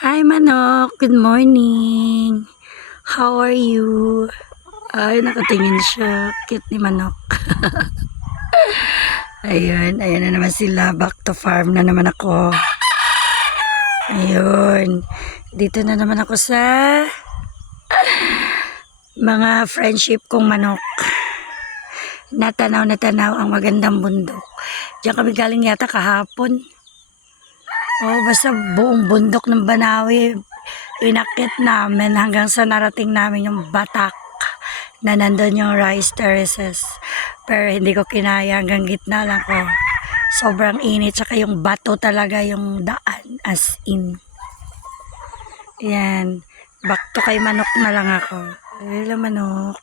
Hi manok, good morning. How are you? Ay, nakatingin siya. Cute ni manok. Ayun, ayun na naman sila. Back to farm na naman ako. Ayun. Dito na naman ako sa mga friendship kong manok. Natanaw na tanaw ang magandang bundok. Diyan kami galing yata kahapon. Oh, basta buong bundok ng Banawi, inakit namin hanggang sa narating namin yung Batak na nandun yung rice terraces. Pero hindi ko kinaya, hanggang gitna lang ko. Sobrang init, saka yung bato talaga yung daan, as in. Yan, back to kay manok na lang ako. Hello manok.